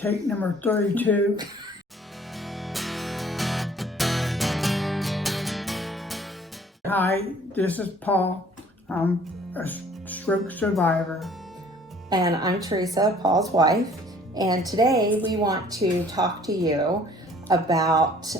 Take number 32. Hi, this is Paul. I'm a stroke survivor. And I'm Teresa, Paul's wife. And today we want to talk to you about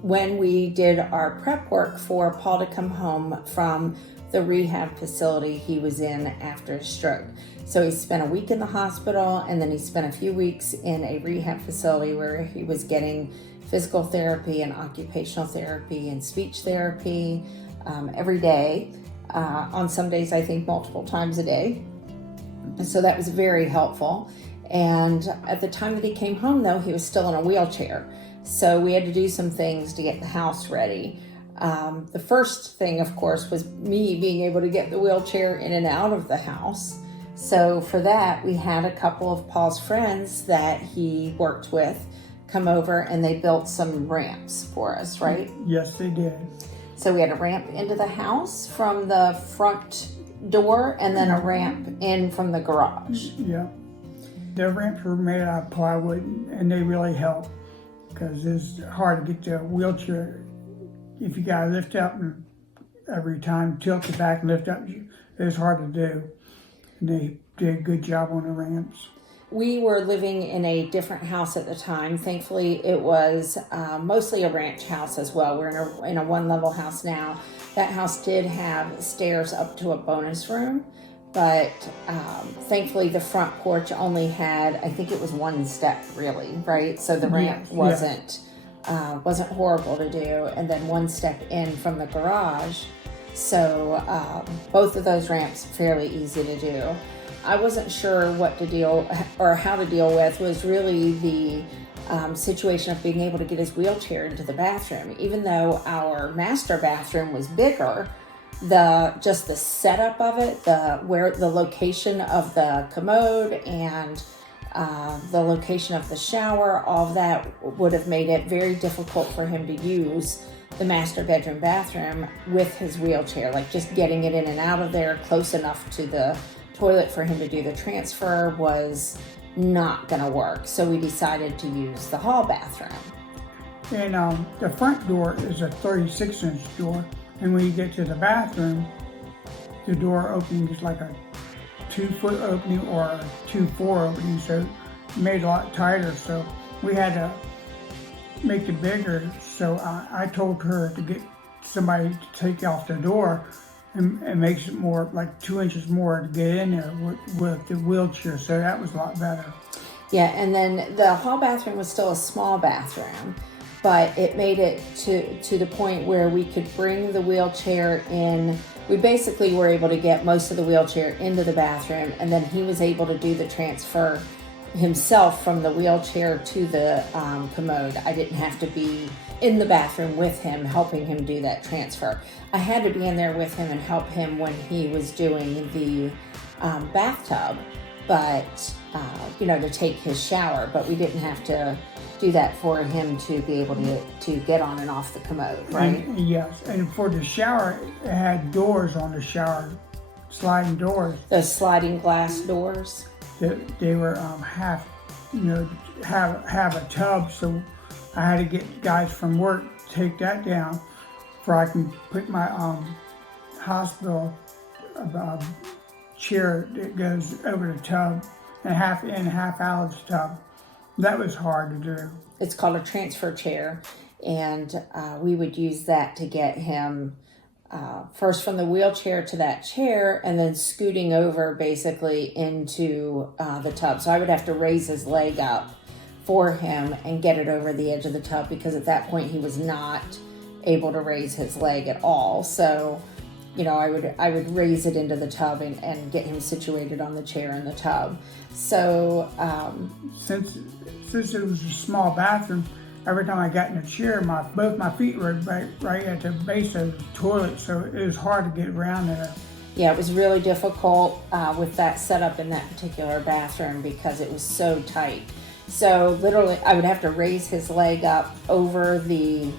when we did our prep work for Paul to come home from the rehab facility he was in after a stroke. So he spent a week in the hospital, and then he spent a few weeks in a rehab facility where he was getting physical therapy and occupational therapy and speech therapy every day. On some days, I think multiple times a day. And so that was very helpful. And at the time that he came home, though, he was still in a wheelchair. So we had to do some things to get the house ready. The first thing, of course, was me being able to get the wheelchair in and out of the house. So for that, we had a couple of Paul's friends that he worked with come over, and they built some ramps for us, right? Yes, they did. So we had a ramp into the house from the front door, and then a ramp in from the garage. Yeah. The ramps were made out of plywood, and they really help because it's hard to get the wheelchair. If you got to lift up and every time tilt it back and lift up, it's hard to do. And they did a good job on the ramps. We were living in a different house at the time. Thankfully, it was mostly a ranch house as well. We're in a one-level house now. That house did have stairs up to a bonus room, but thankfully the front porch only had, I think it was one step really, right? So the ramp wasn't horrible to do, and then one step in from the garage. So both of those ramps fairly easy to do. I wasn't sure what to deal or how to deal with was really the situation of being able to get his wheelchair into the bathroom. Even though our master bathroom was bigger, the setup of it, the location of the commode and the location of the shower, all of that would have made it very difficult for him to use the master bedroom bathroom with his wheelchair. Like just getting it in and out of there close enough to the toilet for him to do the transfer was not going to work. So we decided to use the hall bathroom. And the front door is a 36-inch door. And when you get to the bathroom, the door opening is like a 2-foot opening or a 2-4 opening. So it made it a lot tighter. So we had to make it bigger. So I told her to get somebody to take off the door and makes it more like 2 inches more to get in there with the wheelchair. So that was a lot better. Yeah, and then the hall bathroom was still a small bathroom, but it made it to the point where we could bring the wheelchair in. We basically were able to get most of the wheelchair into the bathroom, and then he was able to do the transfer himself from the wheelchair to the commode. I didn't have to be in the bathroom with him, helping him do that transfer. I had to be in there with him and help him when he was doing the bathtub, but to take his shower, but we didn't have to do that for him to be able to get on and off the commode, right? And, yes, and for the shower, it had doors on the shower, sliding doors. Those sliding glass doors. They were have a tub, so I had to get guys from work to take that down before I can put my hospital chair that goes over the tub and half in, half out of the tub. That was hard to do. It's called a transfer chair, and we would use that to get him first from the wheelchair to that chair, and then scooting over basically into the tub. So I would have to raise his leg up for him and get it over the edge of the tub, because at that point he was not able to raise his leg at all. So I would raise it into the tub and get him situated on the chair in the tub. So since it was a small bathroom, every time I got in a chair, both my feet were right at the base of the toilet, so it was hard to get around there. Yeah, it was really difficult with that setup in that particular bathroom because it was so tight. So literally, I would have to raise his leg up over the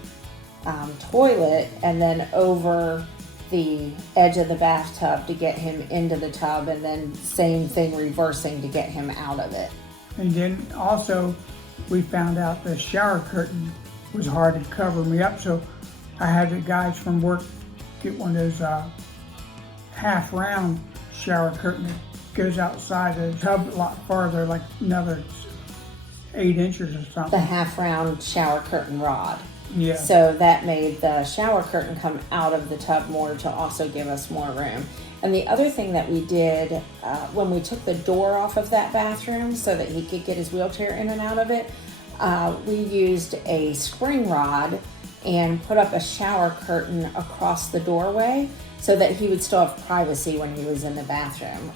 toilet and then over the edge of the bathtub to get him into the tub, and then same thing reversing to get him out of it. And then also, we found out the shower curtain was hard to cover me up, so I had the guys from work get one of those half round shower curtain that goes outside the tub a lot farther, like another 8 inches or The something. half round shower curtain rod. Yeah. So that made the shower curtain come out of the tub more to also give us more room. And the other thing that we did when we took the door off of that bathroom so that he could get his wheelchair in and out of it, we used a spring rod and put up a shower curtain across the doorway so that he would still have privacy when he was in the bathroom.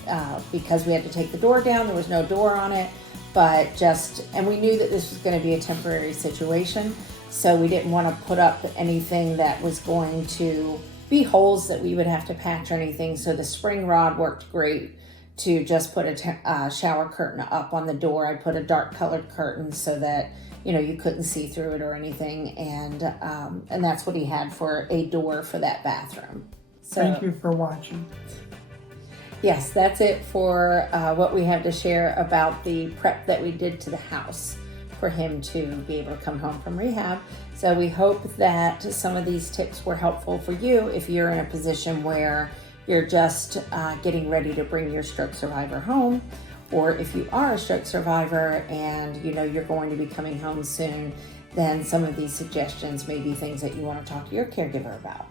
Because we had to take the door down, there was no door on it, and we knew that this was going to be a temporary situation. So we didn't want to put up anything that was going to be holes that we would have to patch or anything. So the spring rod worked great to just put a shower curtain up on the door. I put a dark colored curtain so that you couldn't see through it or anything, and that's what he had for a door for that bathroom. So, Thank you for watching. Yes, that's it for what we have to share about the prep that we did to the house for him to be able to come home from rehab. So we hope that some of these tips were helpful for you if you're in a position where you're just getting ready to bring your stroke survivor home, or if you are a stroke survivor and you're going to be coming home soon, then some of these suggestions may be things that you want to talk to your caregiver about.